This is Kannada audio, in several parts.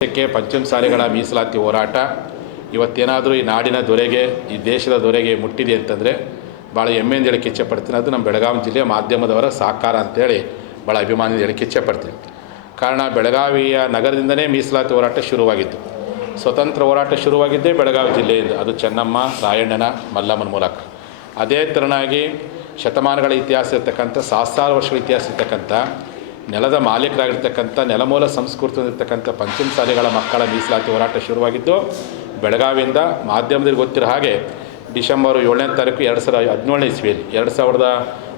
ದೇಶಕ್ಕೆ ಪಂಚಮಸಾಲಿಗಳ ಮೀಸಲಾತಿ ಹೋರಾಟ. ಇವತ್ತೇನಾದರೂ ಈ ನಾಡಿನ ದೊರೆಗೆ, ಈ ದೇಶದ ದೊರೆಗೆ ಮುಟ್ಟಿದೆ ಅಂತಂದರೆ ಭಾಳ ಹೆಮ್ಮೆಯಿಂದ ಹೇಳಕ್ಕೆ ಇಚ್ಛೆಪಡ್ತೀನಿ ಅದು ನಮ್ಮ ಬೆಳಗಾವಿ ಜಿಲ್ಲೆಯ ಮಾಧ್ಯಮದವರ ಸಾಕಾರ ಅಂತೇಳಿ ಭಾಳ ಅಭಿಮಾನದಿಂದ ಹೇಳಕ್ಕೆ ಇಚ್ಛೆಪಡ್ತೀನಿ ಕಾರಣ ಬೆಳಗಾವಿಯ ನಗರದಿಂದನೇ ಮೀಸಲಾತಿ ಹೋರಾಟ ಶುರುವಾಗಿತ್ತು. ಸ್ವತಂತ್ರ ಹೋರಾಟ ಶುರುವಾಗಿದ್ದೇ ಬೆಳಗಾವಿ ಜಿಲ್ಲೆಯಿಂದ. ಅದು ಚೆನ್ನಮ್ಮ, ರಾಯಣ್ಣನ, ಮಲ್ಲಮ್ಮನ ಮೂಲಕ. ಅದೇ ತೆರನಾಗಿ ಶತಮಾನಗಳ ಇತಿಹಾಸ ಇರ್ತಕ್ಕಂಥ ಸಹಸ್ರಾರು ವರ್ಷಗಳ ಇತಿಹಾಸ ಇರ್ತಕ್ಕಂಥ ನೆಲದ ಮಾಲೀಕರಾಗಿರ್ತಕ್ಕಂಥ ನೆಲಮೂಲ ಸಂಸ್ಕೃತಿ ಪಂಚಮ ಶಾಲೆಗಳ ಮಕ್ಕಳ ಮೀಸಲಾತಿ ಹೋರಾಟ ಶುರುವಾಗಿದ್ದು, ಬೆಳಗಾವಿಯಿಂದ ಮಾಧ್ಯಮದಲ್ಲಿ ಗೊತ್ತಿರೋ ಹಾಗೆ ಡಿಸೆಂಬರ್ ಏಳನೇ ತಾರೀಕು ಎರಡು ಸಾವಿರದ ಹದಿನೇಳನೇ ಇಸ್ವಿಯಲ್ಲಿ, ಎರಡು ಸಾವಿರದ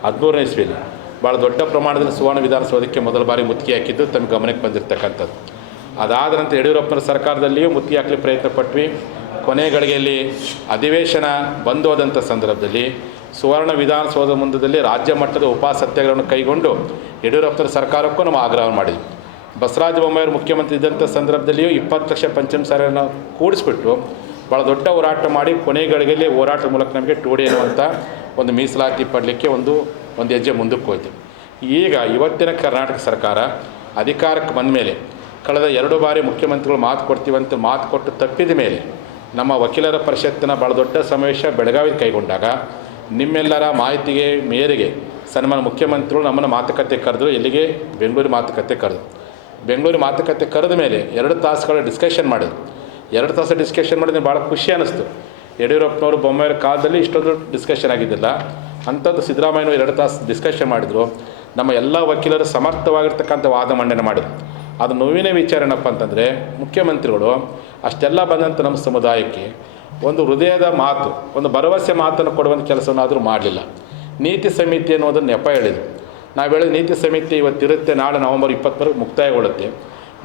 ಹದಿಮೂರನೇ ಇಸ್ವಿಯಲ್ಲಿ ಭಾಳ ದೊಡ್ಡ ಪ್ರಮಾಣದಲ್ಲಿ ಸುವರ್ಣ ವಿಧಾನಸೌಧಕ್ಕೆ ಮೊದಲ ಬಾರಿ ಮುತ್ತಿಗೆ ಹಾಕಿದ್ದು ತಮ್ಮ ಗಮನಕ್ಕೆ ಬಂದಿರತಕ್ಕಂಥದ್ದು. ಅದಾದ ನಂತರ ಯಡಿಯೂರಪ್ಪನ ಸರ್ಕಾರದಲ್ಲಿಯೂ ಮುತ್ತಿಗೆ ಹಾಕಲಿ ಪ್ರಯತ್ನ ಪಟ್ವಿ ಕೊನೆ ಗಳಿಗೆಯಲ್ಲಿ ಅಧಿವೇಶನ ಬಂದೋದಂಥ ಸಂದರ್ಭದಲ್ಲಿ ಸುವರ್ಣ ವಿಧಾನಸೌಧ ಮುಂದದಲ್ಲಿ ರಾಜ್ಯ ಮಟ್ಟದ ಉಪಸತ್ಯಾಗ್ರಹವನ್ನು ಕೈಗೊಂಡು ಯಡಿಯೂರಪ್ಪನ ಸರ್ಕಾರಕ್ಕೂ ನಾವು ಆಗ್ರಹ ಮಾಡಿದ್ವಿ. ಬಸವರಾಜ ಬೊಮ್ಮಾಯಿಯವರು ಮುಖ್ಯಮಂತ್ರಿ ಇದ್ದಂಥ ಸಂದರ್ಭದಲ್ಲಿಯೂ ಇಪ್ಪತ್ತು ಲಕ್ಷ ಪಂಚಮಸಾಲಿಯನ್ನು ಕೂಡಿಸ್ಬಿಟ್ಟು ಭಾಳ ದೊಡ್ಡ ಹೋರಾಟ ಮಾಡಿ ಕೊನೆ ಗಳಿಗೆಯಲ್ಲಿ ಹೋರಾಟದ ಮೂಲಕ ನಮಗೆ ಟೋಡಿ ಅನ್ನುವಂಥ ಒಂದು ಮೀಸಲಾತಿ ಪಡಲಿಕ್ಕೆ ಒಂದು ಒಂದು ಹೆಜ್ಜೆ ಮುಂದಕ್ಕೆ ಹೋಯ್ತು. ಈಗ ಇವತ್ತಿನ ಕರ್ನಾಟಕ ಸರ್ಕಾರ ಅಧಿಕಾರಕ್ಕೆ ಬಂದ ಮೇಲೆ ಕಳೆದ ಎರಡು ಬಾರಿ ಮುಖ್ಯಮಂತ್ರಿಗಳು ಮಾತು ಕೊಡ್ತೀವಂತ ಮಾತು ಕೊಟ್ಟು ತಪ್ಪಿದ ಮೇಲೆ ನಮ್ಮ ವಕೀಲರ ಪರಿಷತ್ತಿನ ಭಾಳ ದೊಡ್ಡ ಸಮಾವೇಶ ಬೆಳಗಾವಿ ಕೈಗೊಂಡಾಗ ನಿಮ್ಮೆಲ್ಲರ ಮಾಹಿತಿಗೆ ಮೇರೆಗೆ ಸನ್ಮಾನ ಮುಖ್ಯಮಂತ್ರಿಗಳು ನಮ್ಮನ್ನು ಮಾತುಕತೆ ಕರೆದ್ರು. ಎಲ್ಲಿಗೆ? ಬೆಂಗಳೂರು ಮಾತುಕತೆ ಕರೆದು ಬೆಂಗಳೂರು ಮಾತುಕತೆ ಕರೆದ ಮೇಲೆ ಎರಡು ತಾಸುಗಳ ಡಿಸ್ಕಷನ್ ಮಾಡಿದ್ರು. ಎರಡು ತಾಸು ಡಿಸ್ಕಷನ್ ಮಾಡಿದ್ರೆ ಭಾಳ ಖುಷಿ ಅನ್ನಿಸ್ತು. ಯಡಿಯೂರಪ್ಪನವರು ಬೊಮ್ಮೆಯವರ ಕಾಲದಲ್ಲಿ ಇಷ್ಟೊಂದು ಡಿಸ್ಕಷನ್ ಆಗಿದ್ದಿಲ್ಲ. ಅಂಥದ್ದು ಸಿದ್ದರಾಮಯ್ಯನವರು ಎರಡು ತಾಸು ಡಿಸ್ಕಷನ್ ಮಾಡಿದರು. ನಮ್ಮ ಎಲ್ಲ ವಕೀಲರು ಸಮರ್ಥವಾಗಿರ್ತಕ್ಕಂಥ ವಾದ ಮಂಡನೆ ಮಾಡಿದ್ರು. ಅದು ನೋವಿನ ವಿಚಾರ ಏನಪ್ಪ ಅಂತಂದರೆ ಮುಖ್ಯಮಂತ್ರಿಗಳು ಅಷ್ಟೆಲ್ಲ ಬಂದಂಥ ನಮ್ಮ ಸಮುದಾಯಕ್ಕೆ ಒಂದು ಹೃದಯದ ಮಾತು, ಒಂದು ಭರವಸೆ ಮಾತನ್ನು ಕೊಡುವಂಥ ಕೆಲಸವನ್ನಾದರೂ ಮಾಡಲಿಲ್ಲ. ನೀತಿ ಸಮಿತಿ ಅನ್ನೋದನ್ನು ನೆಪ ಹೇಳಿದರು. ನಾವು ಹೇಳಿದ ನೀತಿ ಸಮಿತಿ ಇವತ್ತಿರುತ್ತೆ ನಾಳೆ ನವಂಬರ್ ಇಪ್ಪತ್ತವರೆಗೆ ಮುಕ್ತಾಯಗೊಳ್ಳುತ್ತೆ.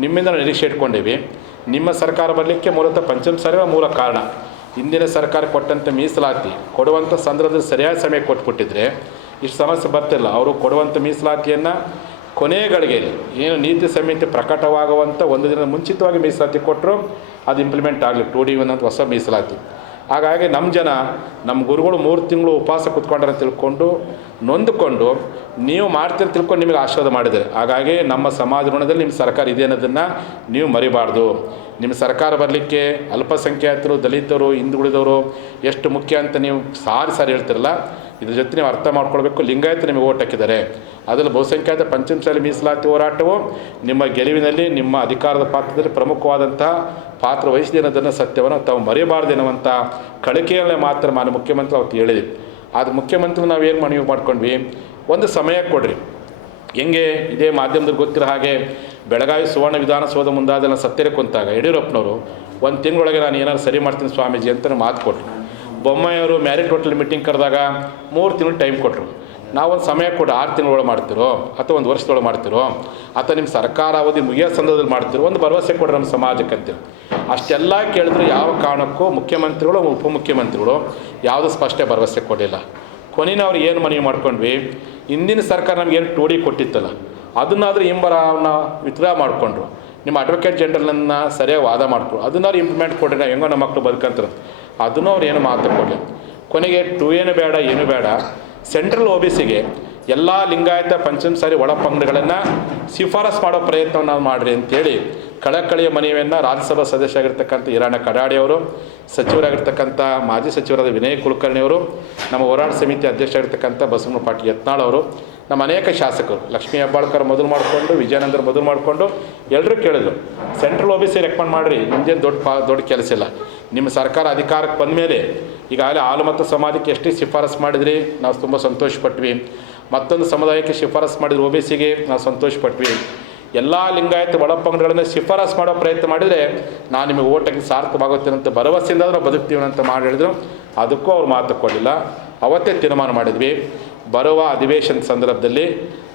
ನಿಮ್ಮಿಂದ ನಾವು ನಿರೀಕ್ಷೆ ಇಟ್ಕೊಂಡೀವಿ. ನಿಮ್ಮ ಸರ್ಕಾರ ಬರಲಿಕ್ಕೆ ಮೂಲತಃ ಪಂಚಮಸಾಲಿಗಳ ಮೂಲ ಕಾರಣ. ಹಿಂದಿನ ಸರ್ಕಾರ ಕೊಟ್ಟಂಥ ಮೀಸಲಾತಿ ಕೊಡುವಂಥ ಸಂದರ್ಭದಲ್ಲಿ ಸರಿಯಾದ ಸಮಯ ಕೊಟ್ಬಿಟ್ಟಿದ್ರೆ ಇಷ್ಟು ಸಮಸ್ಯೆ ಬರ್ತಿಲ್ಲ. ಅವರು ಕೊಡುವಂಥ ಮೀಸಲಾತಿಯನ್ನು ಕೊನೆ ಗಳಿಗೆಯಲ್ಲಿ ಏನು ನೀತಿ ಸಮಿತಿ ಪ್ರಕಟವಾಗುವಂಥ ಒಂದು ದಿನ ಮುಂಚಿತವಾಗಿ ಮೀಸಲಾತಿ ಕೊಟ್ಟರು ಅದು ಇಂಪ್ಲಿಮೆಂಟ್ ಆಗಲಿ ಟು ಡಿ ಅನ್ನೋದು ಹೊಸ ಮೀಸಲಾತಿ. ಹಾಗಾಗಿ ನಮ್ಮ ಜನ ನಮ್ಮ ಗುರುಗಳು ಮೂರು ತಿಂಗಳು ಉಪವಾಸ ಕೂತ್ಕೊಂಡ್ರೆ ತಿಳ್ಕೊಂಡು, ನೊಂದುಕೊಂಡು, ನೀವು ಮಾಡ್ತೀರ ತಿಳ್ಕೊಂಡು ನಿಮಗೆ ಆಶೀರ್ವಾದ ಮಾಡಿದರೆ ಹಾಗಾಗಿ ನಮ್ಮ ಸಮಾಜ ಋಣದಲ್ಲಿ ನಿಮ್ಮ ಸರ್ಕಾರ ಇದೆ ಅನ್ನೋದನ್ನು ನೀವು ಮರಿಬಾರ್ದು. ನಿಮ್ಮ ಸರ್ಕಾರ ಬರಲಿಕ್ಕೆ ಅಲ್ಪಸಂಖ್ಯಾತರು, ದಲಿತರು, ಹಿಂದುಳಿದವರು ಎಷ್ಟು ಮುಖ್ಯ ಅಂತ ನೀವು ಸಾರಿ ಸಾರಿ ಹೇಳ್ತಿರಲ್ಲ ಇದ್ರ ಜೊತೆ ನೀವು ಅರ್ಥ ಮಾಡ್ಕೊಳ್ಬೇಕು. ಲಿಂಗಾಯತ ನಿಮಗೆ ಓಟ್ ಹಾಕಿದ್ದಾರೆ. ಅದರಲ್ಲಿ ಬಹುಸಂಖ್ಯಾತ ಪಂಚಮಸಾಲಿ ಮೀಸಲಾತಿ ಹೋರಾಟವು ನಿಮ್ಮ ಗೆಲುವಿನಲ್ಲಿ, ನಿಮ್ಮ ಅಧಿಕಾರದ ಪಾತ್ರದಲ್ಲಿ ಪ್ರಮುಖವಾದಂತಹ ಪಾತ್ರ ವಹಿಸಿದೆ ಅನ್ನೋದನ್ನು ಸತ್ಯವನ್ನು ತಾವು ಮರೆಯಬಾರ್ದು ಎನ್ನುವಂಥ ಕಳಿಕೆಯಲ್ಲೇ ಮಾತ್ರ ಮಾನ್ಯ ಮುಖ್ಯಮಂತ್ರಿ ಅವತ್ತು ಹೇಳಿದ್ವಿ ಅದು ಮುಖ್ಯಮಂತ್ರಿ ನಾವು ಏನು ಮನವಿ ಮಾಡ್ಕೊಂಡ್ವಿ? ಒಂದು ಸಮಯ ಕೊಡ್ರಿ. ಹೆಂಗೆ? ಇದೇ ಮಾಧ್ಯಮದಲ್ಲಿ ಗೊತ್ತಿರೋ ಹಾಗೆ ಬೆಳಗಾವಿ ಸುವರ್ಣ ವಿಧಾನಸೌಧ ಮುಂದಾದ ಸತ್ಯರೆ ಕುಂತಾಗ ಯಡಿಯೂರಪ್ಪನವರು, ಒಂದು ತಿಂಗಳೊಳಗೆ ನಾನು ಏನಾದ್ರು ಸರಿ ಮಾಡ್ತೀನಿ ಸ್ವಾಮೀಜಿ ಅಂತ ಮಾತು ಕೊಟ್ಟರು ಬೊಮ್ಮಾಯಿಯವರು ಮ್ಯಾರಿಟ್ ಹೋಟೆಲ್ ಮೀಟಿಂಗ್ ಕರೆದಾಗ ಮೂರು ತಿಂಗಳು ಟೈಮ್ ಕೊಟ್ಟರು ನಾವೊಂದು ಸಮಯ ಕೊಟ್ಟು ಆರು ತಿಂಗಳೊಳಗೆ ಮಾಡ್ತಿರೋ, ಅಥವಾ ಒಂದು ವರ್ಷದೊಳಗೆ ಮಾಡ್ತಿರೋ ಅಥವಾ ನಿಮ್ಮ ಸರ್ಕಾರ ಅವಧಿ ಮುಗಿಯೋ ಸಂದರ್ಭದಲ್ಲಿ ಮಾಡ್ತಿರೋ ಒಂದು ಭರವಸೆ ಕೊಡ್ರಿ ನಮ್ಮ ಸಮಾಜಕ್ಕೆ ಅಂತೇಳಿ ಅಷ್ಟೆಲ್ಲ ಕೇಳಿದ್ರು ಯಾವ ಕಾರಣಕ್ಕೂ ಮುಖ್ಯಮಂತ್ರಿಗಳು, ಉಪಮುಖ್ಯಮಂತ್ರಿಗಳು ಯಾವುದೂ ಸ್ಪಷ್ಟ ಭರವಸೆ ಕೊಡಲಿಲ್ಲ. ಕೊನೆನ ಅವ್ರು ಏನು ಮನವಿ ಮಾಡ್ಕೊಂಡ್ವಿ? ಹಿಂದಿನ ಸರ್ಕಾರ ನಮಗೇನು ಟೋಡಿ ಕೊಟ್ಟಿತ್ತಲ್ಲ, ಅದನ್ನಾದರೂ ಹಿಂಬರವನ್ನ ವಿತ್ಡ್ರಾ ಮಾಡಿಕೊಂಡ್ರು. ನಿಮ್ಮ ಅಡ್ವೊಕೇಟ್ ಜನರಲನ್ನು ಸರಿಯಾಗಿ ವಾದ ಮಾಡ್ಕೊಡು ಅದನ್ನಾದ್ರೂ ಇಂಪ್ಲಿಮೆಂಟ್ ಕೊಡ್ರಿ, ನಾವು ಹೆಂಗೋ ನಮ್ಮ ಮಕ್ಕಳು ಬದುಕಂತಾರೆ ಅದನ್ನು ಅವ್ರು ಏನು ಮಾತು ಕೊಡಲಿ? ಕೊನೆಗೆ ಟೂ ಏನು ಬೇಡ ಏನು ಬೇಡ. ಸೆಂಟ್ರಲ್ ಒ ಬಿ ಸಿಗೆ ಎಲ್ಲ ಲಿಂಗಾಯತ ಪಂಚಮಸಾಲಿ ಒಳ ಪಂಗಡಗಳನ್ನು ಶಿಫಾರಸ್ ಮಾಡೋ ಪ್ರಯತ್ನವನ್ನು ನಾವು ಮಾಡಿರಿ ಅಂತೇಳಿ ಕಳಕಳಿಯ ಮನೆಯನ್ನು ರಾಜ್ಯಸಭಾ ಸದಸ್ಯ ಆಗಿರ್ತಕ್ಕಂಥ ಕಡಾಡಿಯವರು ಸಚಿವರಾಗಿರ್ತಕ್ಕಂಥ ಮಾಜಿ ಸಚಿವರಾದ ವಿನಯ್ ಕುಲಕರ್ಣಿಯವರು ನಮ್ಮ ಹೋರಾಟ ಸಮಿತಿ ಅಧ್ಯಕ್ಷ ಆಗಿರ್ತಕ್ಕಂಥ ಬಸವನ ಪಾಟೀಲ್ ಯತ್ನಾಳ್ ಅವರು, ನಮ್ಮ ಅನೇಕ ಶಾಸಕರು, ಲಕ್ಷ್ಮೀ ಹೆಬ್ಬಾಳ್ಕರ್ ಮೊದಲು ಮಾಡಿಕೊಂಡು ವಿಜಯಾನಂದರ ಮೊದಲು ಮಾಡಿಕೊಂಡು ಎಲ್ಲರೂ ಕೇಳಿದ್ರು, central O B C recommend ಮಾಡಿರಿ ನಿಮ್ಮದೇನು ದೊಡ್ಡ ಪಾ ದೊಡ್ಡ ಕೆಲಸ ಇಲ್ಲ. ನಿಮ್ಮ ಸರ್ಕಾರ ಅಧಿಕಾರಕ್ಕೆ ಬಂದ ಮೇಲೆ ಈಗಾಗಲೇ ಹಾಲು ಸಮಾಜಕ್ಕೆ ಎಷ್ಟೇ ಶಿಫಾರಸು ಮಾಡಿದ್ರಿ, ನಾವು ತುಂಬ ಸಂತೋಷಪಟ್ವಿ. ಮತ್ತೊಂದು ಸಮುದಾಯಕ್ಕೆ ಶಿಫಾರಸು ಮಾಡಿದ್ರು ಒ ಬಿ ಸಿಗೆ ನಾವು ಸಂತೋಷಪಟ್ವಿ. ಎಲ್ಲ ಲಿಂಗಾಯತ ಒಳಪಂಗಡಗಳನ್ನು ಶಿಫಾರಸು ಮಾಡೋ ಪ್ರಯತ್ನ ಮಾಡಿದರೆ ನಾನು ನಿಮಗೆ ಓಟಕ್ಕೆ ಸಾರ್ಥಕವಾಗುತ್ತೆ ಅಂತ ಭರವಸೆಯಿಂದ ನಾವು ಬದುಕ್ತೀವಿ ಅಂತ ಮಾಡಿ ಹೇಳಿದ್ರು. ಅದಕ್ಕೂ ಅವ್ರು ಮಾತು ಕೊಡಲಿಲ್ಲ. ಅವತ್ತೇ ತೀರ್ಮಾನ ಮಾಡಿದ್ವಿ. ಬರುವ ಅಧಿವೇಶನ ಸಂದರ್ಭದಲ್ಲಿ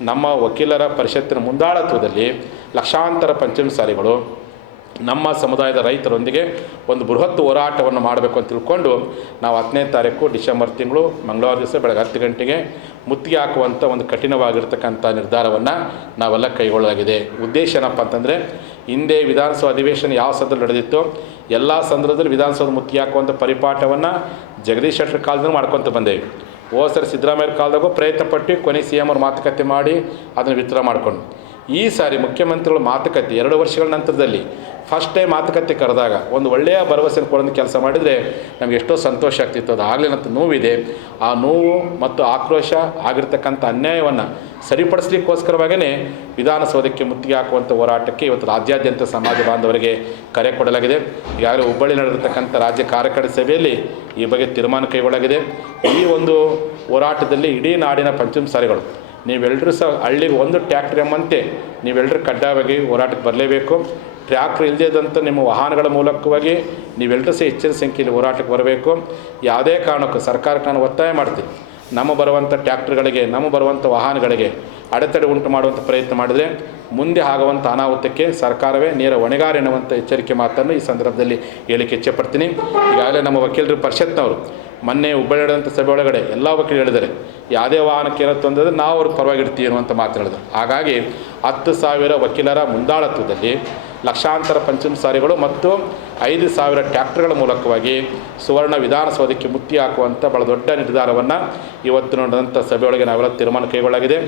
ನಮ್ಮ ವಕೀಲರ ಪರಿಷತ್ತಿನ ಮುಂದಾಳತ್ವದಲ್ಲಿ ಲಕ್ಷಾಂತರ ಪಂಚಮಸಾಲಿಗಳು ನಮ್ಮ ಸಮುದಾಯದ ರೈತರೊಂದಿಗೆ ಒಂದು ಬೃಹತ್ ಹೋರಾಟವನ್ನು ಮಾಡಬೇಕು ಅಂತ ತಿಳ್ಕೊಂಡು ನಾವು ಹತ್ತನೇ ತಾರೀಕು ಡಿಸೆಂಬರ್ ತಿಂಗಳು ಮಂಗಳವಾರ ದಿವಸ ಬೆಳಗ್ಗೆ ಹತ್ತು ಗಂಟೆಗೆ ಮುತ್ತಿಗೆ ಹಾಕುವಂಥ ಒಂದು ಕಠಿಣವಾಗಿರ್ತಕ್ಕಂಥ ನಿರ್ಧಾರವನ್ನು ನಾವೆಲ್ಲ ಕೈಗೊಳ್ಳಲಾಗಿದೆ. ಉದ್ದೇಶ ಏನಪ್ಪ ಅಂತಂದರೆ ಹಿಂದೆ ವಿಧಾನಸಭಾ ಅಧಿವೇಶನ ಯಾವ ಸಂದರ್ಭದಲ್ಲಿ ನಡೆದಿತ್ತು ಎಲ್ಲ ಸಂದರ್ಭದಲ್ಲಿ ವಿಧಾನಸೌಧ ಮುತ್ತಿಗೆ ಹಾಕುವಂಥ ಪರಿಪಾಠವನ್ನು ಜಗದೀಶ್ ಶೆಟ್ಟರ್ ಕಾಲದಲ್ಲಿ ಮಾಡ್ಕೊತ ಬಂದೇವೆ ಓ ಸರ್ ಸಿದ್ದರಾಮಯ್ಯ ಕಾಲದಾಗೂ ಪ್ರಯತ್ನ ಪಟ್ಟು ಕೊನೆ ಸಿ ಎಂ ಅವ್ರ ಮಾತುಕತೆ ಮಾಡಿ ಅದನ್ನು ವಿತರ ಮಾಡ್ಕೊಂಡು ಈ ಸಾರಿ ಮುಖ್ಯಮಂತ್ರಿಗಳು ಮಾತುಕತೆ, ಎರಡು ವರ್ಷಗಳ ನಂತರದಲ್ಲಿ ಫಸ್ಟ್ ಟೈಮ್ ಮಾತುಕತೆ ಕರೆದಾಗ ಒಂದು ಒಳ್ಳೆಯ ಭರವಸೆ ಕೊಡೋದು ಕೆಲಸ ಮಾಡಿದರೆ ನಮಗೆ ಎಷ್ಟೋ ಸಂತೋಷ ಆಗ್ತಿತ್ತು. ಅದು ಆಗಲೇ ನಂತರ ನೋವಿದೆ. ಆ ನೋವು ಮತ್ತು ಆಕ್ರೋಶ ಆಗಿರ್ತಕ್ಕಂಥ ಅನ್ಯಾಯವನ್ನು ಸರಿಪಡಿಸ್ಲಿಕ್ಕೋಸ್ಕರವಾಗೇ ವಿಧಾನಸೌಧಕ್ಕೆ ಮುತ್ತಿಗೆ ಹಾಕುವಂಥ ಹೋರಾಟಕ್ಕೆ ಇವತ್ತು ರಾಜ್ಯಾದ್ಯಂತ ಸಮಾಜ ಬಾಂಧವರಿಗೆ ಕರೆ ಕೊಡಲಾಗಿದೆ. ಈಗಾಗಲೇ ಹುಬ್ಬಳ್ಳಿ ನಡೆದಿರ್ತಕ್ಕಂಥ ರಾಜ್ಯ ಕಾರ್ಯಕಾರಿ ಸಭೆಯಲ್ಲಿ ಈ ಬಗ್ಗೆ ತೀರ್ಮಾನ ಕೈಗೊಳ್ಳಲಾಗಿದೆ. ಈ ಒಂದು ಹೋರಾಟದಲ್ಲಿ ಇಡೀ ನಾಡಿನ ಪಂಚಮಸಾರಿಗಳು ನೀವೆಲ್ಲರೂ ಸಹ ಹಳ್ಳಿಗೆ ಒಂದು ಟ್ಯಾಕ್ಟ್ರಿ ಎಂಬಂತೆ ನೀವೆಲ್ಲರೂ ಕಡ್ಡಾಯವಾಗಿ ಹೋರಾಟಕ್ಕೆ ಬರಲೇಬೇಕು. ಟ್ರ್ಯಾಕ್ಟ್ರ್ ಇಲ್ಲದೇದಂಥ ನಿಮ್ಮ ವಾಹನಗಳ ಮೂಲಕವಾಗಿ ನೀವೆಲ್ಲರೂ ಸಹ ಹೆಚ್ಚಿನ ಸಂಖ್ಯೆಯಲ್ಲಿ ಹೋರಾಟಕ್ಕೆ ಬರಬೇಕು. ಯಾವುದೇ ಕಾರಣಕ್ಕೂ ಸರ್ಕಾರಕ್ಕೆ ನಾನು ಒತ್ತಾಯ ಮಾಡ್ತೀನಿ. ನಮ್ಮ ಬರುವಂಥ ಟ್ಯಾಕ್ಟ್ರ್ಗಳಿಗೆ ನಮ್ಮ ಬರುವಂಥ ವಾಹನಗಳಿಗೆ ಅಡೆತಡೆ ಉಂಟು ಮಾಡುವಂಥ ಪ್ರಯತ್ನ ಮಾಡಿದರೆ ಮುಂದೆ ಆಗುವಂಥ ಅನಾಹುತಕ್ಕೆ ಸರ್ಕಾರವೇ ನೇರ ಹೊಣೆಗಾರ ಎನ್ನುವಂಥ ಎಚ್ಚರಿಕೆ ಮಾತನ್ನು ಈ ಸಂದರ್ಭದಲ್ಲಿ ಹೇಳಿಕೆ ಇಚ್ಛೆಪಡ್ತೀನಿ ಈಗಾಗಲೇ ನಮ್ಮ ವಕೀಲರು ಪರಿಷತ್ನವರು ಮೊನ್ನೆ ಹುಬ್ಬಳ್ಳಿ ಸಭೆ ಒಳಗಡೆ ಎಲ್ಲ ವಕೀಲರು ಹೇಳಿದ್ದಾರೆ, ಯಾವುದೇ ವಾಹನಕ್ಕೆ ಏನೋ ತೊಂದರೆ ನಾವು ಅವ್ರ ಪರವಾಗಿರ್ತೀವಿ ಅನ್ನುವಂಥ ಮಾತು ಹೇಳಿದ್ರು. ಹಾಗಾಗಿ ಹತ್ತು ಸಾವಿರ ವಕೀಲರ ಮುಂದಾಳತ್ವದಲ್ಲಿ ಲಕ್ಷಾಂತರ ಪಂಚಮಸಾರಿಗಳು ಮತ್ತು ಐದು ಸಾವಿರ ಟ್ಯಾಕ್ಟರ್ಗಳ ಮೂಲಕವಾಗಿ ಸುವರ್ಣ ವಿಧಾನಸೌಧಕ್ಕೆ ಮುತ್ತಿ ಹಾಕುವಂಥ ಬಹಳ ದೊಡ್ಡ ನಿರ್ಧಾರವನ್ನು ಇವತ್ತು ನೋಡಿದಂಥ ಸಭೆಯೊಳಗೆ ನಾವೆಲ್ಲ ತೀರ್ಮಾನ ಕೈಗೊಳ್ಳಲಾಗಿದೆ.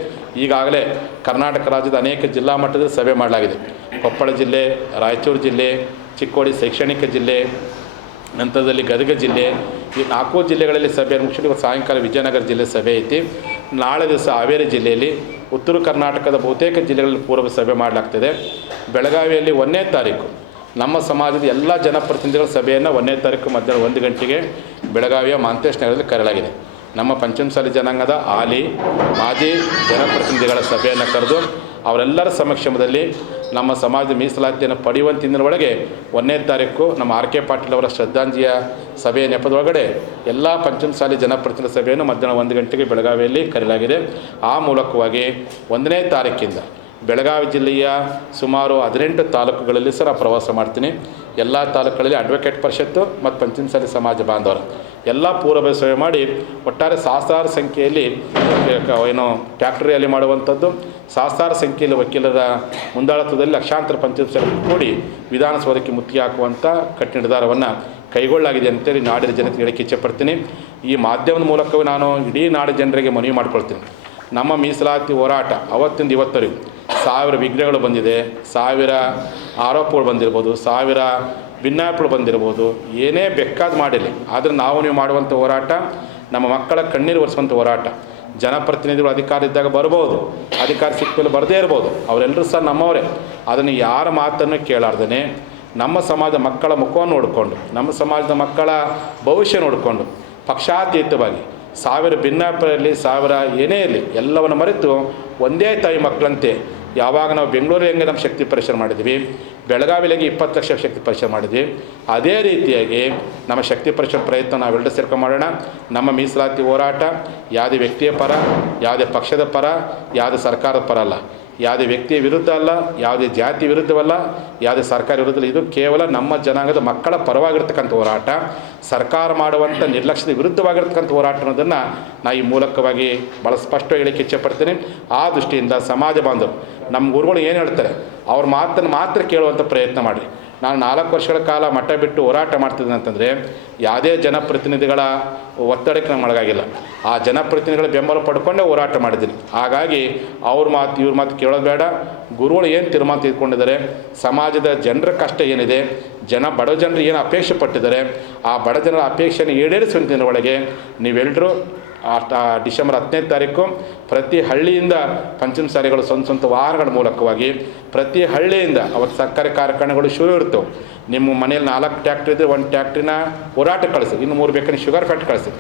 ಈಗಾಗಲೇ ಕರ್ನಾಟಕ ರಾಜ್ಯದ ಅನೇಕ ಜಿಲ್ಲಾ ಮಟ್ಟದಲ್ಲಿ ಸಭೆ ಮಾಡಲಾಗಿದೆ. ಕೊಪ್ಪಳ ಜಿಲ್ಲೆ, ರಾಯಚೂರು ಜಿಲ್ಲೆ, ಚಿಕ್ಕೋಡಿ ಶೈಕ್ಷಣಿಕ ಜಿಲ್ಲೆ ನಂತರದಲ್ಲಿ ಗದಗ ಜಿಲ್ಲೆ, ಈ ನಾಲ್ಕು ಜಿಲ್ಲೆಗಳಲ್ಲಿ ಸಭೆ ಮುಖ್ಯ ಸಾಯಂಕಾಲ ವಿಜಯನಗರ ಜಿಲ್ಲೆ ಸಭೆ ಐತಿ. ನಾಳೆ ದಿವಸ ಹಾವೇರಿ ಜಿಲ್ಲೆಯಲ್ಲಿ ಉತ್ತರ ಕರ್ನಾಟಕದ ಬಹುತೇಕ ಜಿಲ್ಲೆಗಳಲ್ಲಿ ಪೂರ್ವ ಸಭೆ ಮಾಡಲಾಗ್ತದೆ. ಬೆಳಗಾವಿಯಲ್ಲಿ ಒಂದನೇ ತಾರೀಕು. ನಮ್ಮ ಸಮಾಜದ ಎಲ್ಲ ಜನಪ್ರತಿನಿಧಿಗಳ ಸಭೆಯನ್ನು ಒಂದನೇ ತಾರೀಕು ಮಧ್ಯಾಹ್ನ ಒಂದು ಗಂಟೆಗೆ ಬೆಳಗಾವಿಯ ಮಾಂತೇಶ್ ನಗರದಲ್ಲಿ ಕರೆಯಲಾಗಿದೆ. ನಮ್ಮ ಪಂಚಮಸಾಲಿ ಜನಾಂಗದ ಹಾಲಿ ಮಾಜಿ ಜನಪ್ರತಿನಿಧಿಗಳ ಸಭೆಯನ್ನು ಕರೆದು ಅವರೆಲ್ಲರ ಸಮಕ್ಷಮದಲ್ಲಿ ನಮ್ಮ ಸಮಾಜದ ಮೀಸಲಾತಿಯನ್ನು ಪಡೆಯುವಂತಿನ ಒಳಗೆ ಒಂದನೇ ತಾರೀಕು ನಮ್ಮ ಆರ್ ಕೆ ಪಾಟೀಲ್ ಅವರ ಶ್ರದ್ಧಾಂಜಲಿಯ ಸಭೆಯ ನೆಪದೊಳಗಡೆ ಎಲ್ಲ ಪಂಚಮಸಾಲಿ ಜನಪ್ರತಿನಿಧಿ ಸಭೆಯನ್ನು ಮಧ್ಯಾಹ್ನ ಒಂದು ಗಂಟೆಗೆ ಬೆಳಗಾವಿಯಲ್ಲಿ ಕರೆಯಲಾಗಿದೆ. ಆ ಮೂಲಕವಾಗಿ ಒಂದನೇ ತಾರೀಕಿಂದ ಬೆಳಗಾವಿ ಜಿಲ್ಲೆಯ ಸುಮಾರು ಹದಿನೆಂಟು ತಾಲೂಕುಗಳಲ್ಲಿ ಸಹ ಪ್ರವಾಸ ಮಾಡ್ತೀನಿ. ಎಲ್ಲ ತಾಲೂಕುಗಳಲ್ಲಿ ಅಡ್ವೊಕೇಟ್ ಪರಿಷತ್ತು ಮತ್ತು ಪಂಚಮಸಾಲಿ ಸಮಾಜ ಬಾಂಧವರು. ಎಲ್ಲ ಪೂರ್ವ ಸೇವೆ ಮಾಡಿ ಒಟ್ಟಾರೆ ಸಹಸ್ರಾರು ಸಂಖ್ಯೆಯಲ್ಲಿ ಏನು ಫ್ಯಾಕ್ಟ್ರಿಯಲ್ಲಿ ಮಾಡುವಂಥದ್ದು, ಸಹಸ್ರಾರು ಸಂಖ್ಯೆಯಲ್ಲಿ ವಕೀಲರ ಮುಂದಾಳತ್ವದಲ್ಲಿ ಲಕ್ಷಾಂತರ ಪಂಚಮಸಾಲಿ ಕೂಡಿ ವಿಧಾನಸೌಧಕ್ಕೆ ಮುತ್ತಿಗೆ ಹಾಕುವಂಥ ಕಠಿಣ ನಿರ್ಧಾರವನ್ನು ಕೈಗೊಳ್ಳಲಾಗಿದೆ ಅಂತೇಳಿ ನಾಡಿನ ಜನತೆಗೆ ಹೇಳಕ್ಕೆ ಇಚ್ಛೆಪಡ್ತೀನಿ ಈ ಮಾಧ್ಯಮದ ಮೂಲಕವೇ ನಾನು ಇಡೀ ನಾಡಿನ ಜನರಿಗೆ ಮನವಿ ಮಾಡ್ಕೊಳ್ತೀನಿ. ನಮ್ಮ ಮೀಸಲಾತಿ ಹೋರಾಟ ಅವತ್ತಿಂದ ಇವತ್ತವರೆಗೂ ಸಾವಿರ ವಿಘ್ನಗಳು ಬಂದಿದೆ, ಸಾವಿರ ಆರೋಪಗಳು ಬಂದಿರ್ಬೋದು, ಸಾವಿರ ಭಿನ್ನಾಪಗಳು ಬಂದಿರ್ಬೋದು. ಏನೇ ಬೆಕ್ಕಾದ ಮಾಡಿರಲಿ. ಆದರೆ ನಾವು ನೀವು ಮಾಡುವಂಥ ಹೋರಾಟ, ನಮ್ಮ ಮಕ್ಕಳ ಕಣ್ಣೀರು ಒರೆಸುವಂಥ ಹೋರಾಟ. ಜನಪ್ರತಿನಿಧಿಗಳು ಅಧಿಕಾರ ಇದ್ದಾಗ ಬರ್ಬೋದು. ಅಧಿಕಾರ ಸಿಕ್ಕ ಬರದೇ ಇರ್ಬೋದು. ಅವರೆಲ್ಲರೂ ಸಹ ನಮ್ಮವರೇ. ಅದನ್ನು ಯಾರ ಮಾತನ್ನು ಕೇಳಾರ್ದೇ ನಮ್ಮ ಸಮಾಜದ ಮಕ್ಕಳ ಮುಖವನ್ನು ನೋಡಿಕೊಂಡು, ನಮ್ಮ ಸಮಾಜದ ಮಕ್ಕಳ ಭವಿಷ್ಯ ನೋಡಿಕೊಂಡು, ಪಕ್ಷಾತೀತವಾಗಿ ಸಾವಿರ ಭಿನ್ನಾಪರಲ್ಲಿ ಸಾವಿರ ಏನೇ ಇರಲಿ, ಎಲ್ಲವನ್ನು ಮರೆತು ಒಂದೇ ತಾಯಿ ಮಕ್ಕಳಂತೆ ಯಾವಾಗ ನಾವು ಬೆಂಗಳೂರು ಹೆಂಗೆ ನಮ್ಮ ಶಕ್ತಿ ಪರೀಕ್ಷೆ ಮಾಡಿದ್ವಿ, ಬೆಳಗಾವಿಲಿಗೆ ಇಪ್ಪತ್ತು ಲಕ್ಷ ಶಕ್ತಿ ಪರೀಕ್ಷೆ ಮಾಡಿದ್ವಿ, ಅದೇ ರೀತಿಯಾಗಿ ನಮ್ಮ ಶಕ್ತಿ ಪರೀಕ್ಷೆ ಪ್ರಯತ್ನ ನಾವೆಲ್ಲರೂ ಸೇರ್ಕೊಂಡು ಮಾಡೋಣ. ನಮ್ಮ ಮೀಸಲಾತಿ ಹೋರಾಟ ಯಾವುದೇ ವ್ಯಕ್ತಿಯ ಪರ, ಯಾವುದೇ ಪಕ್ಷದ ಪರ, ಯಾವುದೇ ಸರ್ಕಾರದ ಪರ ಅಲ್ಲ. ಯಾವುದೇ ವ್ಯಕ್ತಿಯ ವಿರುದ್ಧ ಅಲ್ಲ, ಯಾವುದೇ ಜಾತಿ ವಿರುದ್ಧವಲ್ಲ, ಯಾವುದೇ ಸರ್ಕಾರ ವಿರುದ್ಧ. ಇದು ಕೇವಲ ನಮ್ಮ ಜನಾಂಗದ ಮಕ್ಕಳ ಪರವಾಗಿರ್ತಕ್ಕಂಥ ಹೋರಾಟ. ಸರ್ಕಾರ ಮಾಡುವಂಥ ನಿರ್ಲಕ್ಷ್ಯದ ವಿರುದ್ಧವಾಗಿರ್ತಕ್ಕಂಥ ಹೋರಾಟ ಅನ್ನೋದನ್ನು ನಾ ಈ ಮೂಲಕವಾಗಿ ಭಾಳ ಸ್ಪಷ್ಟವಾಗಿ ಹೇಳಿಕ್ಕೆ ಇಚ್ಛೆಪಡ್ತೀನಿ ಆ ದೃಷ್ಟಿಯಿಂದ ಸಮಾಜ ಬಾಂಧವರು ನಮ್ಮ ಗುರುಗಳು ಏನು ಹೇಳ್ತಾರೆ? ಅವ್ರ ಮಾತನ್ನು ಮಾತ್ರ ಕೇಳುವಂಥ ಪ್ರಯತ್ನ ಮಾಡಿ ನಾನು ನಾಲ್ಕು ವರ್ಷಗಳ ಕಾಲ ಮಠ ಬಿಟ್ಟು ಹೋರಾಟ ಮಾಡ್ತಿದ್ದೀನಿ ಅಂತಂದರೆ, ಯಾವುದೇ ಜನಪ್ರತಿನಿಧಿಗಳ ಒತ್ತಡಕ್ಕೆ ನಾನು ಒಳಗಾಗಿಲ್ಲ. ಆ ಜನಪ್ರತಿನಿಧಿಗಳ ಬೆಂಬಲ ಪಡ್ಕೊಂಡೇ ಹೋರಾಟ ಮಾಡಿದ್ದೀನಿ. ಹಾಗಾಗಿ ಅವ್ರ ಮಾತು, ಇವ್ರ ಮಾತು ಕೇಳೋದು ಬೇಡ. ಗುರುಗಳು ಏನು ತೀರ್ಮಾನ ತೆಗೆದುಕೊಂಡಿದ್ದಾರೆ? ಸಮಾಜದ ಜನರ ಕಷ್ಟ ಏನಿದೆ? ಜನ, ಬಡ ಜನರು ಏನು ಅಪೇಕ್ಷೆ ಪಟ್ಟಿದ್ದಾರೆ? ಆ ಬಡ ಜನರ ಅಪೇಕ್ಷೆಯನ್ನು ಈಡೇರಿಸುವಂತಿನ ಒಳಗೆ ನೀವೆಲ್ಲರೂ ಆ ಡಿಸೆಂಬರ್ ಹತ್ತನೇ ತಾರೀಕು ಪ್ರತಿ ಹಳ್ಳಿಯಿಂದ ಪಂಚಮ ಸಾರಿಗಳು ಸ್ವಂತ ಸ್ವಂತ ವಾರಗಳ ಮೂಲಕವಾಗಿ ಪ್ರತಿ ಹಳ್ಳಿಯಿಂದ ಅವತ್ತು ಸಕ್ಕರೆ ಕಾರ್ಖಾನೆಗಳು ಶುರು ಇರ್ತವೆ. ನಿಮ್ಮ ಮನೇಲಿ ನಾಲ್ಕು ಟ್ಯಾಕ್ಟ್ರಿ ಇದ್ದರೆ ಒಂದು ಟ್ಯಾಕ್ಟ್ರಿನ ಹೋರಾಟ ಕಳಿಸಿ, ಇನ್ನು ಮೂರು ಬೇಕಾದ್ರೆ ಶುಗರ್ ಫ್ಯಾಕ್ಟ್ರಿ ಕಳಿಸಿ.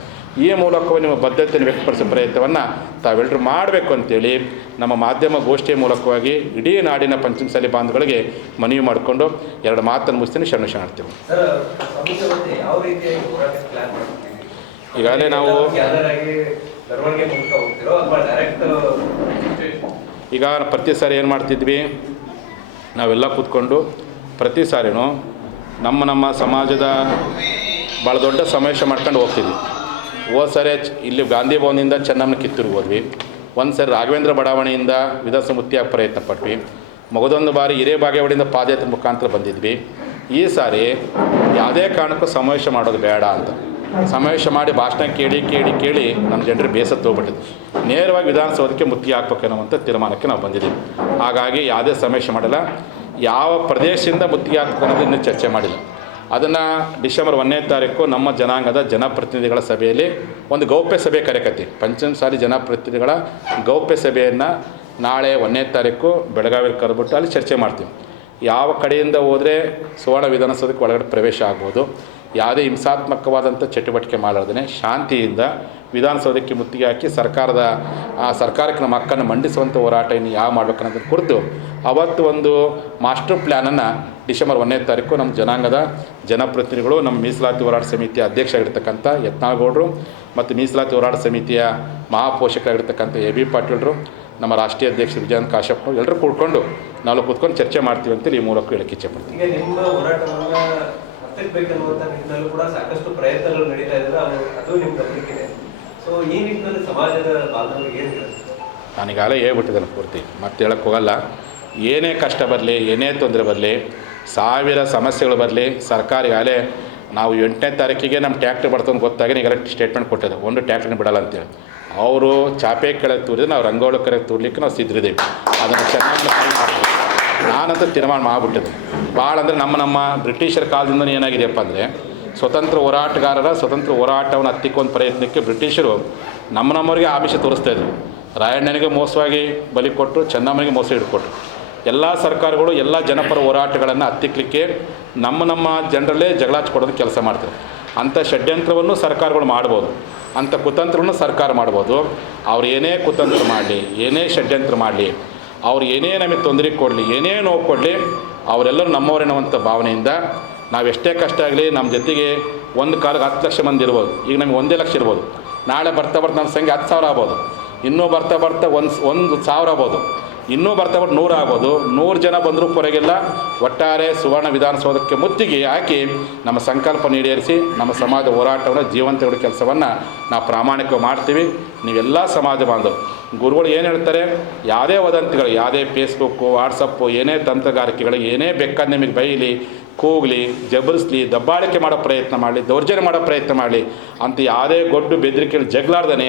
ಈ ಮೂಲಕವೂ ನಿಮ್ಮ ಬದ್ಧತೆಯನ್ನು ವ್ಯಕ್ತಪಡಿಸೋ ಪ್ರಯತ್ನವನ್ನು ತಾವೆಲ್ಲರೂ ಮಾಡಬೇಕು ಅಂತೇಳಿ ನಮ್ಮ ಮಾಧ್ಯಮ ಗೋಷ್ಠಿಯ ಮೂಲಕವಾಗಿ ಇಡೀ ನಾಡಿನ ಪಂಚಮಸಾಲಿ ಬಾಂಧವಗಳಿಗೆ ಮನವಿ ಮಾಡಿಕೊಂಡು ಎರಡು ಮಾತನ್ನು ಮುಗಿಸ್ತೀನಿ, ಶರಣ ಶರಣಾರ್ಥಿಗಳು ಈಗಾಗಲೇ ನಾವು ಈಗ ಪ್ರತಿ ಸಾರಿ ಏನು ಮಾಡ್ತಿದ್ವಿ? ನಾವೆಲ್ಲ ಕೂತ್ಕೊಂಡು ಪ್ರತಿ ಸಾರಿನೂ ನಮ್ಮ ನಮ್ಮ ಸಮಾಜದ ಭಾಳ ದೊಡ್ಡ ಸಮಾವೇಶ ಮಾಡ್ಕೊಂಡು ಹೋಗ್ತಿದ್ವಿ. ಹೋದ ಸಾರಿ ಇಲ್ಲಿ ಗಾಂಧಿ ಭವನದಿಂದ ಚೆನ್ನಮ್ಮನ ಕಿತ್ತೂರಿಗೆ ಹೋದ್ವಿ. ಒಂದು ಸರಿ ರಾಘವೇಂದ್ರ ಬಡಾವಣೆಯಿಂದ ವಿಧಾನಸಭೆ ಪ್ರಯತ್ನ ಪಟ್ವಿ. ಮಗದೊಂದು ಬಾರಿ ಹಿರೇಬಾಗೇವಾಡಿಯಿಂದ ಪಾದಯಾತ್ರೆ ಮುಖಾಂತರ ಬಂದಿದ್ವಿ. ಈ ಸಾರಿ ಯಾವುದೇ ಕಾರಣಕ್ಕೂ ಸಮಾವೇಶ ಮಾಡೋದು ಬೇಡ ಅಂತ. ಸಮಾವೇಶ ಮಾಡಿ ಭಾಷಣ ಕೇಳಿ ಕೇಳಿ ಕೇಳಿ ನಮ್ಮ ಜನರಿಗೆ ಬೇಸತ್ತು ಹೋಗ್ಬಿಟ್ಟಿದ್ದು ನೇರವಾಗಿ ವಿಧಾನಸೌಧಕ್ಕೆ ಮುತ್ತಿ ಹಾಕ್ಬೇಕು ಅನ್ನುವಂಥ ತೀರ್ಮಾನಕ್ಕೆ ನಾವು ಬಂದಿದ್ದೀವಿ. ಹಾಗಾಗಿ ಯಾವುದೇ ಸಮಾವೇಶ ಮಾಡಿಲ್ಲ. ಯಾವ ಪ್ರದೇಶದಿಂದ ಮುತ್ತಿಗೆ ಹಾಕ್ಬೇಕು ಅನ್ನೋದು ಇನ್ನೂ ಚರ್ಚೆ ಮಾಡಿಲ್ಲ. ಅದನ್ನು ಡಿಸೆಂಬರ್ ಒಂದನೇ ತಾರೀಕು ನಮ್ಮ ಜನಾಂಗದ ಜನಪ್ರತಿನಿಧಿಗಳ ಸಭೆಯಲ್ಲಿ ಒಂದು ಗೌಪ್ಯ ಸಭೆ ಕರೆಕತ್ತಿ ಪಂಚಮಸಾಲಿ ಜನಪ್ರತಿನಿಧಿಗಳ ಗೌಪ್ಯ ಸಭೆಯನ್ನು ನಾಳೆ ಒಂದನೇ ತಾರೀಕು ಬೆಳಗಾವಿಯಲ್ಲಿ ಕರೆದ್ಬಿಟ್ಟು ಅಲ್ಲಿ ಚರ್ಚೆ ಮಾಡ್ತೀವಿ. ಯಾವ ಕಡೆಯಿಂದ ಹೋದರೆ ಸುವರ್ಣ ವಿಧಾನಸೌಧಕ್ಕೆ ಒಳಗಡೆ ಪ್ರವೇಶ ಆಗ್ಬೋದು. ಯಾವುದೇ ಹಿಂಸಾತ್ಮಕವಾದಂಥ ಚಟುವಟಿಕೆ ಮಾಡದೇ ಶಾಂತಿಯಿಂದ ವಿಧಾನಸೌಧಕ್ಕೆ ಮುತ್ತಿಗೆ ಹಾಕಿ ಸರ್ಕಾರದ, ಆ ಸರ್ಕಾರಕ್ಕೆ ನಮ್ಮ ಹಕ್ಕನ್ನು ಮಂಡಿಸುವಂಥ ಹೋರಾಟ ಇನ್ನು ಯಾವ ಮಾಡಬೇಕು ಕುರಿತು ಅವತ್ತು ಒಂದು ಮಾಸ್ಟರ್ ಪ್ಲ್ಯಾನನ್ನು ಡಿಸೆಂಬರ್ ಒಂದನೇ ತಾರೀಕು ನಮ್ಮ ಜನಾಂಗದ ಜನಪ್ರತಿನಿಧಿಗಳು, ನಮ್ಮ ಮೀಸಲಾತಿ ಹೋರಾಟ ಸಮಿತಿಯ ಅಧ್ಯಕ್ಷರಾಗಿರ್ತಕ್ಕಂಥ ಯತ್ನಾಳ್ಗೌಡರು ಮತ್ತು ಮೀಸಲಾತಿ ಹೋರಾಟ ಸಮಿತಿಯ ಮಹಾಪೋಷಕರಾಗಿರ್ತಕ್ಕಂಥ ಎ ಬಿ ಪಾಟೀಲ್ರು, ನಮ್ಮ ರಾಷ್ಟ್ರೀಯ ಅಧ್ಯಕ್ಷ ವಿಜಯಂತ್ ಕಾಶ್ಯಪ್ ಎಲ್ಲರೂ ಕೂಡ್ಕೊಂಡು ನಾವು ಕೂತ್ಕೊಂಡು ಚರ್ಚೆ ಮಾಡ್ತೀವಿ ಅಂತೇಳಿ ಈ ಮೂಲಕ ಹೇಳಕ್ಕೆ ಇಚ್ಛೆಪಡ್ತೀನಿ ಈಗ ಹತ್ತಿಕ್ಬೇಕನ್ನುವಂತ ನಿಟ್ಟಿನಲ್ಲೂ ಕೂಡ ಸಾಕಷ್ಟು ಪ್ರಯತ್ನಗಳು ನಡೀತಾ ಇದ್ರೆ ಅದು ಅದು ನಿಮ್ಮ ಗಮನಕ್ಕಿದೆ. ಸೊ ಈ ನಿಟ್ಟಿನಲ್ಲಿ ಸಮಾಜದ ಬಾಂಧವರಿಗೆ ಏನು ಹೇಳುತ್ತೆ ನಾನೀಗಾಗಲೇ ಹೇಳ್ಬಿಟ್ಟಿದ್ದೇನೆ ಪೂರ್ತಿ. ಮತ್ತೆ ಹೇಳಕ್ಕೆ ಹೋಗಲ್ಲ. ಏನೇ ಕಷ್ಟ ಬರಲಿ, ಏನೇ ತೊಂದರೆ ಬರಲಿ, ಸಾವಿರ ಸಮಸ್ಯೆಗಳು ಬರಲಿ, ಸರ್ಕಾರ ಈಗಾಗಲೇ ನಾವು ಎಂಟನೇ ತಾರೀಕಿಗೆ ನಮ್ಮ ಟ್ಯಾಕ್ಟ್ರಿ ಬರ್ತಂದು ಗೊತ್ತಾಗಿ ಈಗಾಗಲೇ ಸ್ಟೇಟ್ಮೆಂಟ್ ಕೊಟ್ಟಿದೆ. ಒಂದು ಟ್ಯಾಕ್ಟ್ರಿನ ಬಿಡಲ್ಲ ಅಂತೇಳಿ. ಅವರು ಚಾಪೆ ಕೆಳಗೆ ತೂರಿದ್ರೆ ನಾವು ರಂಗೋಳ ಕರೆಗೆ ತೂರ್ಲಿಕ್ಕೆ ನಾವು ಸಿದ್ರಿದ್ದೀವಿ ಅದನ್ನು ಚೆನ್ನಾಗಿ. ನಾನಂತೂ ತೀರ್ಮಾನ ಮಾಡಿಬಿಟ್ಟಿದ್ದೆ ಭಾಳ ಅಂದರೆ ನಮ್ಮ ನಮ್ಮ ಬ್ರಿಟಿಷರ ಕಾಲದಿಂದ ಏನಾಗಿದೆಯಪ್ಪ ಅಂದರೆ ಸ್ವತಂತ್ರ ಹೋರಾಟಗಾರರ ಸ್ವತಂತ್ರ ಹೋರಾಟವನ್ನು ಹತ್ತಿಕ್ಕೊಂದು ಪ್ರಯತ್ನಕ್ಕೆ ಬ್ರಿಟಿಷರು ನಮ್ಮ ನಮ್ಮವರಿಗೆ ಆಮಿಷ ತೋರಿಸ್ತಾ ಇದ್ರು. ರಾಯಣ್ಣನಿಗೆ ಮೋಸವಾಗಿ ಬಲಿ ಕೊಟ್ಟರು ಚೆನ್ನಮ್ಮನಿಗೆ ಮೋಸ ಹಿಡ್ಕೊಟ್ರು. ಎಲ್ಲ ಸರ್ಕಾರಗಳು, ಎಲ್ಲ ಜನಪರ ಹೋರಾಟಗಳನ್ನು ಹತ್ತಿಕ್ಕಲಿಕ್ಕೆ ನಮ್ಮ ನಮ್ಮ ಜನರಲ್ಲೇ ಜಗಳ ಹಚ್ಕೊಡೋದು ಕೆಲಸ ಮಾಡ್ತಾರೆ. ಅಂಥ ಷಡ್ಯಂತ್ರವನ್ನು ಸರ್ಕಾರಗಳು ಮಾಡ್ಬೋದು. ಅಂಥ ಕುತಂತ್ರವನ್ನು ಸರ್ಕಾರ ಮಾಡ್ಬೋದು. ಅವ್ರು ಏನೇ ಕುತಂತ್ರ ಮಾಡಲಿ, ಏನೇ ಷಡ್ಯಂತ್ರ ಮಾಡಲಿ, ಅವ್ರು ಏನೇ ನಮಗೆ ತೊಂದರೆ ಕೊಡಲಿ, ಏನೇ ನೋವು ಕೊಡಲಿ ಅವರೆಲ್ಲರೂ ನಮ್ಮವರೆನ್ನುವಂಥ ಭಾವನೆಯಿಂದ ನಾವು ಎಷ್ಟೇ ಕಷ್ಟ ಆಗಲಿ ನಮ್ಮ ಜೊತೆಗೆ ಒಂದು ಕಾಲಕ್ಕೆ ಹತ್ತು ಲಕ್ಷ ಮಂದಿ ಇರ್ಬೋದು. ಈಗ ನಮಗೆ ಒಂದೇ ಲಕ್ಷ ಇರ್ಬೋದು. ನಾಳೆ ಬರ್ತಾ ಬರ್ತಾ ನಮ್ಮ ಸಂಖ್ಯೆ ಹತ್ತು ಸಾವಿರ ಆಗ್ಬೋದು. ಇನ್ನೂ ಬರ್ತಾ ಬರ್ತಾ ಒಂದು ಒಂದು ಸಾವಿರ ಆಗ್ಬೋದು. ಇನ್ನೂ ಬರ್ತಾ ಬರ್ತಾ ನೂರು ಆಗ್ಬೋದು. ನೂರು ಜನ ಬಂದರೂ ಕೊರಗೆಲ್ಲ ಒಟ್ಟಾರೆ ಸುವರ್ಣ ವಿಧಾನಸೌಧಕ್ಕೆ ಮುತ್ತಿಗೆ ಹಾಕಿ ನಮ್ಮ ಸಂಕಲ್ಪ ಈಡೇರಿಸಿ ನಮ್ಮ ಸಮಾಜ ಹೋರಾಟವನ್ನು ಜೀವಂತಗಳ ಕೆಲಸವನ್ನು ನಾವು ಪ್ರಾಮಾಣಿಕವಾಗಿ ಮಾಡ್ತೀವಿ. ನೀವೆಲ್ಲ ಸಮಾಜ ಬಾಂಧವರು. ಗುರುಗಳು ಏನು ಹೇಳ್ತಾರೆ? ಯಾವುದೇ ವದಂತಿಗಳು, ಯಾವುದೇ ಫೇಸ್ಬುಕ್ಕು ವಾಟ್ಸಪ್ಪು ಏನೇ ತಂತ್ರಗಾರಿಕೆಗಳು, ಏನೇ ಬೇಕಾದ ನಿಮಗೆ ಬೈಲಿ, ಕೂಗಲಿ, ಜಬರಿಸ್ಲಿ, ದಬ್ಬಾಳಿಕೆ ಮಾಡೋ ಪ್ರಯತ್ನ ಮಾಡಲಿ, ದೌರ್ಜನ್ಯ ಮಾಡೋ ಪ್ರಯತ್ನ ಮಾಡಲಿ ಅಂತ ಯಾವುದೇ ಗೊಡ್ಡು ಬೆದರಿಕೆಗಳು ಜಗಳಾಡ್ದೇ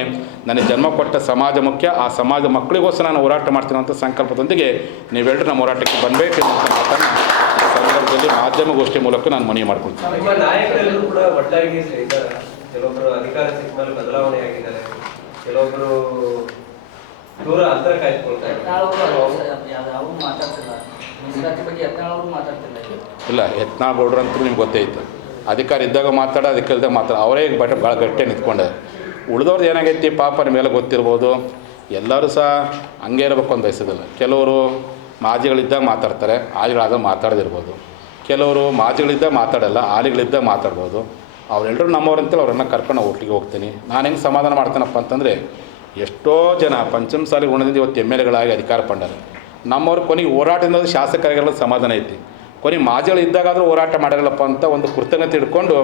ನನಗೆ ಜನ್ಮ ಕೊಟ್ಟ ಸಮಾಜ ಮುಖ್ಯ, ಆ ಸಮಾಜ ಮಕ್ಕಳಿಗೋಸ್ಕರ ನಾನು ಹೋರಾಟ ಮಾಡ್ತೀನಿ ಅಂತ ಸಂಕಲ್ಪದೊಂದಿಗೆ ನೀವೆಲ್ಲರೂ ನಮ್ಮ ಹೋರಾಟಕ್ಕೆ ಬಂದಬೇಕು ಅಂತ ಮಾತನ್ನು ಸಂದರ್ಭದಲ್ಲಿ ಮಾಧ್ಯಮಗೋಷ್ಠಿ ಮೂಲಕ ನಾನು ಮನವಿ ಮಾಡ್ಕೊಳ್ತೀನಿ. ಕೆಲವೊಬ್ಬರು ದೂರ ಅಂತರ ಕಾಯ್ದುಕೊಳ್ತಾ ಇದ್ದಾರೆ ಯತ್ನಾಳವರು ಮಾತಾಡ್ತಿಲ್ಲ. ಮೀಸಲಾತಿ ಬಗ್ಗೆ ಯತ್ನಾಳವರು ಮಾತಾಡ್ತಿಲ್ಲ ಇಲ್ಲ ಯತ್ನಾಳ್ ಅಂತೂ ನಿಮ್ಗೆ ಗೊತ್ತೇ ಇತ್ತು. ಅಧಿಕಾರ ಇದ್ದಾಗ ಮಾತಾಡ ಅದಕ್ಕೆ ಇಲ್ದಾಗ ಮಾತಾಡ. ಅವರೇ ಬಟ್ ಭಾಳ ಗಟ್ಟಿ ನಿಂತ್ಕೊಂಡೆ. ಉಳಿದವ್ರದ್ದು ಏನಾಗೈತಿ ಪಾಪ ನಿಮಗೆಲ್ಲ ಗೊತ್ತಿರ್ಬೋದು. ಎಲ್ಲರೂ ಸಹ ಹಂಗೆ ಇರಬೇಕು ಅಂತ ಬಯಸೋದಿಲ್ಲ ಕೆಲವರು ಮಾಜಿಗಳಿದ್ದಾಗ ಮಾತಾಡ್ತಾರೆ ಆಲಿಗಳಾದಾಗ ಮಾತಾಡದಿರ್ಬೋದು. ಕೆಲವರು ಮಾಜಿಗಳಿದ್ದಾಗ ಮಾತಾಡಲ್ಲ ಆಲಿಗಳಿದ್ದಾಗ ಮಾತಾಡ್ಬೋದು. ಅವರೆಲ್ಲರೂ ನಮ್ಮವ್ರಂತೇಳಿ ಅವ್ರನ್ನ ಕರ್ಕೊಂಡು ಒಟ್ಟಿಗೆ ಹೋಗ್ತೀನಿ. ನಾನು ಹೆಂಗೆ ಸಮಾಧಾನ ಮಾಡ್ತೇನಪ್ಪ ಅಂತಂದರೆ ಎಷ್ಟೋ ಜನ ಪಂಚಮ ಸಾಲಿ ಗುಣದಿಂದ ಇವತ್ತು ಎಂ ಎಲ್ ಎಗಳಾಗಿ ಅಧಿಕಾರ ಪಂಡಾರೆ. ನಮ್ಮವ್ರು ಕೊನೆಗೆ ಹೋರಾಟದಿಂದ ಶಾಸಕರಿಗೆಲ್ಲ ಸಮಾಧಾನ ಐತಿ. ಕೊನೆಗೆ ಮಾಜಿಗಳು ಇದ್ದಾಗಾದರೂ ಹೋರಾಟ ಮಾಡಿರಲ್ಲಪ್ಪ ಅಂತ ಒಂದು ಕೃತಜ್ಞತೆ ಇಟ್ಕೊಂಡು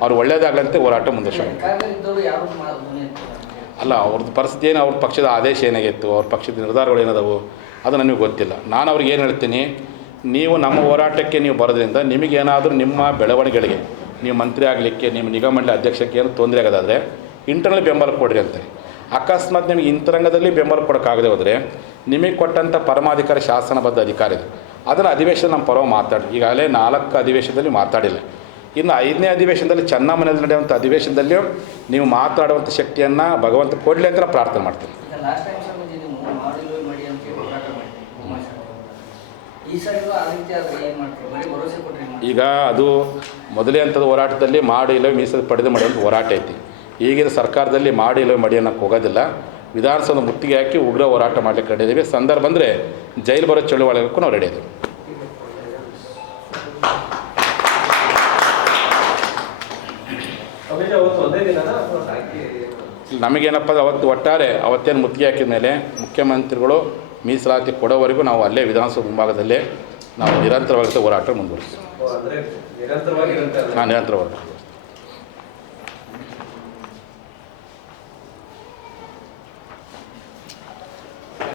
ಅವ್ರು ಒಳ್ಳೇದಾಗಲಂತೆ ಹೋರಾಟ ಮುಂದುವರ್ಸೋಣ ಸರ್ಕಾರದಲ್ಲಿದ್ದವರು ಯಾರು ಮಾ- ಧ್ವನಿ ಎತ್ತಿಲ್ಲ. ಅಲ್ಲ ಅವ್ರದ್ದು ಪರಿಸ್ಥಿತಿ ಏನು? ಅವ್ರ ಪಕ್ಷದ ಆದೇಶ ಏನಾಗಿತ್ತು? ಅವ್ರ ಪಕ್ಷದ ನಿರ್ಧಾರಗಳು ಏನದವು? ಅದು ನನಗೆ ಗೊತ್ತಿಲ್ಲ. ನಾನು ಅವ್ರಿಗೆ ಏನು ಹೇಳ್ತೀನಿ? ನೀವು ನಮ್ಮ ಹೋರಾಟಕ್ಕೆ ನೀವು ಬರೋದ್ರಿಂದ ನಿಮಗೇನಾದರೂ ನಿಮ್ಮ ಬೆಳವಣಿಗೆಗಳಿಗೆ, ನೀವು ಮಂತ್ರಿ ಆಗಲಿಕ್ಕೆ, ನಿಮ್ಮ ನಿಗಮ ಮಂಡಳಿ ಅಧ್ಯಕ್ಷಕ್ಕೆ ಏನು ತೊಂದರೆ ಆಗೋದಾದರೆ ಇಂಟರ್ನಲ್ ಬೆಂಬಲ ಕೊಡ್ರಿ ಅಂತ ಅಕಸ್ಮಾತ್ ನಿಮಗೆ ಇಂತರಂಗದಲ್ಲಿ ಬೆಂಬಲ ಕೊಡೋಕ್ಕಾಗದೆ ಹೋದರೆ ನಿಮಗೆ ಕೊಟ್ಟಂಥ ಪರಮಾಧಿಕಾರ ಶಾಸನಬದ್ಧ ಅಧಿಕಾರ ಇದೆ. ಅದರ ಅಧಿವೇಶನ ನಮ್ಮ ಪರವಾಗಿ ಮಾತಾಡಿ ಈಗಾಗಲೇ ನಾಲ್ಕು ಅಧಿವೇಶನದಲ್ಲಿ ಮಾತಾಡಿಲ್ಲ. ಇನ್ನು ಐದನೇ ಅಧಿವೇಶನದಲ್ಲಿ ಚೆನ್ನಮ್ಮನಲ್ಲಿ ನಡೆಯುವಂಥ ಅಧಿವೇಶನದಲ್ಲಿಯೂ ನೀವು ಮಾತಾಡುವಂಥ ಶಕ್ತಿಯನ್ನು ಭಗವಂತ ಕೊಡಲಿ ಅಂತ ಪ್ರಾರ್ಥನೆ ಮಾಡ್ತೀನಿ. ಈಗ ಅದು ಮೊದಲೇ ಅಂಥದ್ದು ಹೋರಾಟದಲ್ಲಿ ಮಾಡಿ ಇಲ್ಲ ಮೀಸಲು ಪಡೆದು ಮಾಡುವಂಥ ಹೋರಾಟ ಐತಿ. ಈಗಿನ ಸರ್ಕಾರದಲ್ಲಿ ಮಾಡಿ ಇಲ್ಲವೇ ಮಡಿ ಅನ್ನೋಕ್ಕೆ ಹೋಗೋದಿಲ್ಲ ವಿಧಾನಸೌಧ ಮುತ್ತಿಗೆ ಹಾಕಿ ಉಗ್ರ ಹೋರಾಟ ಮಾಡಲಿಕ್ಕೆ ರೆಡಿ ಇದ್ದೀವಿ ಸಂದರ್ಭ ಬಂದರೆ ಜೈಲು ಬರೋ ಚಳುವಳಿಗೂ ನಾವು ರೆಡಿ ಇದ್ದೀವಿ ನಮಗೇನಪ್ಪ ಅಂದ್ರೆ ಅವತ್ತು ಒಟ್ಟಾರೆ ಅವತ್ತೇನು ಮುತ್ತಿಗೆ ಹಾಕಿದ ಮೇಲೆ ಮುಖ್ಯಮಂತ್ರಿಗಳು ಮೀಸಲಾತಿ ಕೊಡೋವರೆಗೂ ನಾವು ಅಲ್ಲೇ ವಿಧಾನಸೌಧ ಮುಂಭಾಗದಲ್ಲೇ ನಾವು ನಿರಂತರವಾಗಿ ಹೋರಾಟ ಮುಂದುವರಿಸ್ತೀವಿ. ನಾನು ನಿರಂತರವಾಗಿ.